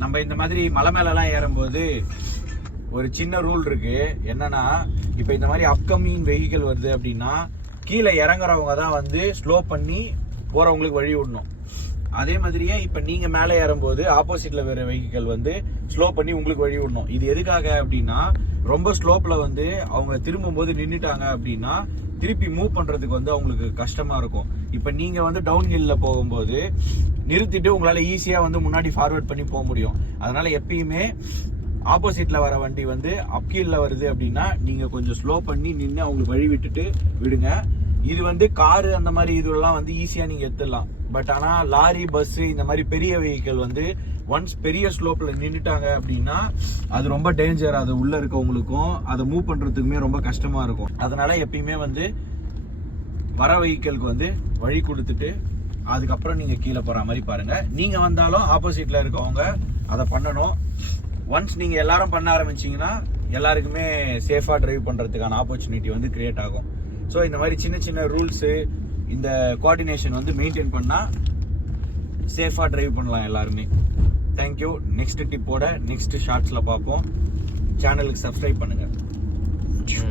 நம்ம இந்த மாதிரி மலை மேலலாம் ஏறும்போது ஒரு சின்ன ரூல் இருக்கு. என்னன்னா, இப்போ இந்த மாதிரி அப்கமிங் வெஹிக்கிள் வருது அப்படின்னா கீழே இறங்குறவங்க தான் வந்து ஸ்லோ பண்ணி போறவங்களுக்கு வழி விடணும். அதே மாதிரியே இப்ப நீங்க மேலே ஏறும்போது ஆப்போசிட்ல வேற வெஹிக்கிள் வந்து ஸ்லோ பண்ணி உங்களுக்கு வழி விடணும். இது எதுக்காக அப்படின்னா, ரொம்ப ஸ்லோப்ல வந்து அவங்க திரும்பும் போது நின்றுட்டாங்க அப்படின்னா திருப்பி மூவ் பண்றதுக்கு வந்து அவங்களுக்கு கஷ்டமா இருக்கும். இப்ப நீங்க வந்து டவுன் ஹில்ல போகும்போது நிறுத்திட்டு உங்களால ஈஸியா வந்து முன்னாடி ஃபார்வர்ட் பண்ணி போக முடியும். அதனால எப்பயுமே ஆப்போசிட்ல வர வண்டி வந்து அப்கீழ்ல வருது அப்படின்னா நீங்க கொஞ்சம் ஸ்லோ பண்ணி நின்று அவங்களுக்கு வழி விட்டுட்டு விடுங்க. இது வந்து காரு அந்த மாதிரி இதெல்லாம் வந்து ஈஸியா நீங்க எடுத்துடலாம். பட் ஆனா லாரி, பஸ் இந்த மாதிரி பெரிய வெஹிக்கிள் வந்து ஒன்ஸ் பெரிய ஸ்லோப்ல நின்றுட்டாங்க அப்படின்னா அது ரொம்ப டேஞ்சர். அது உள்ள இருக்கவங்களுக்கும் அதை மூவ் பண்றதுக்குமே ரொம்ப கஷ்டமா இருக்கும். அதனால எப்பயுமே வந்து வர வெஹிக்கிளுக்கு வந்து வழி கொடுத்துட்டு அதுக்கப்புறம் நீங்க கீழே போற மாதிரி பாருங்க. நீங்க வந்தாலும் ஆப்போசிட்ல இருக்கவங்க அதை பண்ணணும். ஒன்ஸ் நீங்க எல்லாரும் பண்ண ஆரம்பிச்சீங்கன்னா எல்லாருக்குமே சேஃபா டிரைவ் பண்றதுக்கான ஆப்பர்ச்சுனிட்டி வந்து கிரியேட் ஆகும். ஸோ இந்த மாதிரி சின்ன சின்ன ரூல்ஸு, இந்த கோஆர்டினேஷன் வந்து மெயின்டைன் பண்ணா சேஃபா டிரைவ் பண்ணலாம் எல்லாருமே. தேங்க்யூ. நெக்ஸ்ட் டிப்போட நெக்ஸ்ட் ஷார்ட்ஸ்ல பார்ப்போம். சேனலுக்கு சப்ஸ்கிரைப் பண்ணுங்க.